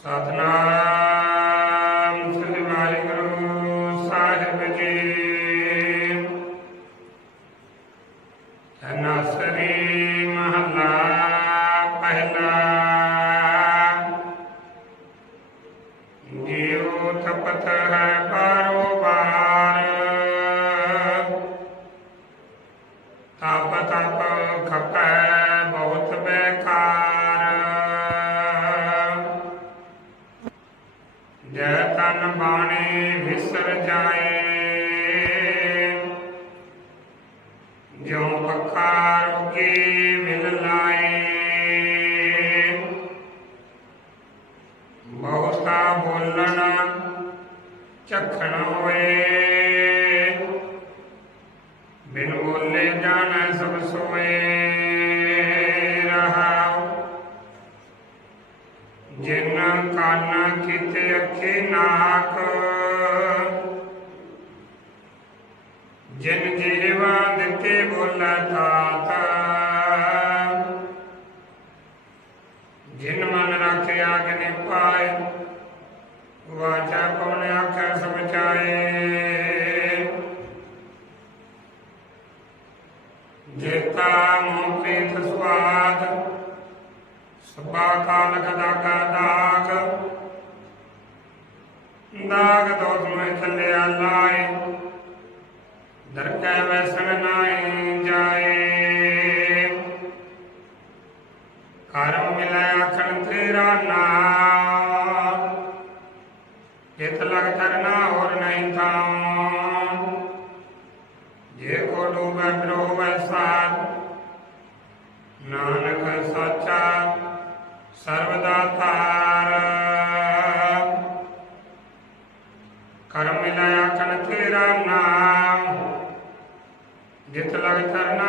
ਸਤਨਾਮ ਸ੍ਰੀ ਵਾਹਿਗੁਰੂ ਸਾਹਿਬ ਜੀ। ਤਨਸਰੀ ਮਹਲਾ ਪਹਿਲਾ। ਜੀਉ ਤਪਤ ਹੈ ਬਾਰੋਬਾਰ ਤਪ ਤਪ ਖਪੈ ਤਨ ਬਾਣੀ ਵਿਸਰ ਜਾਏ। ਜਿਉ ਪੱਖਾ ਰੁਕੀ ਮਿਲ ਲਾਏ। ਬਹੁਤਾ ਬੋਲਣਾ ਚਖਣ ਹੋਏ। ਬਿਨ ਬੋਲੇ ਜਾਣ ਸਭ ਸੋ ਜਿਨ ਕੰਨ ਕੀਤੇ ਅੱਖੀ ਨਾਕ। ਜਿਨ ਜੀਵਾ ਦਿੱਤੇ ਬੋਲਾ ਤਾਤ ਜਿਨ ਮਨ ਰੱਖਿਆ ਅਗਨਿ ਪਾਏ, ਵਾਚਾ ਪਉਣ ਆਖੈ ਸਮਝਾਏ ਜੇਤਾ ਮੋਹ ਪ੍ਰੀਤ ਸਭਾ ਕਾਲ ਕਦਾ ਕਾ ਦਾਗ। ਦਾਗ ਦੋਸ ਮੈਂ ਚੱਲਿਆ ਲਾਏ। ਦਰਕੈ ਵੈਸਣ ਨਾਹੀ ਜਾਏ। ਕਰਮ ਮਿਲੈ ਆਖਣ ਤੇਰਾ ਨਾਮ। ਜਿਤ ਲਗ ਤਰਨਾ ਹੋਰ ਨਹੀਂ ਤਾਂ ਜੇ ਕੋ ਡੂਬੈ ਬਿਰੋਵੈ ਸਾਧ ਨਾਨਕ ਸਾਚਾ ਸਰਵਦਾ ਤਾਰ ਕਰਮ ਮਿਲੈ ਆਖਣ ਤੇਰਾ ਨਾਮ। ਜਿਤ ਲਗ ਤਰਨਾ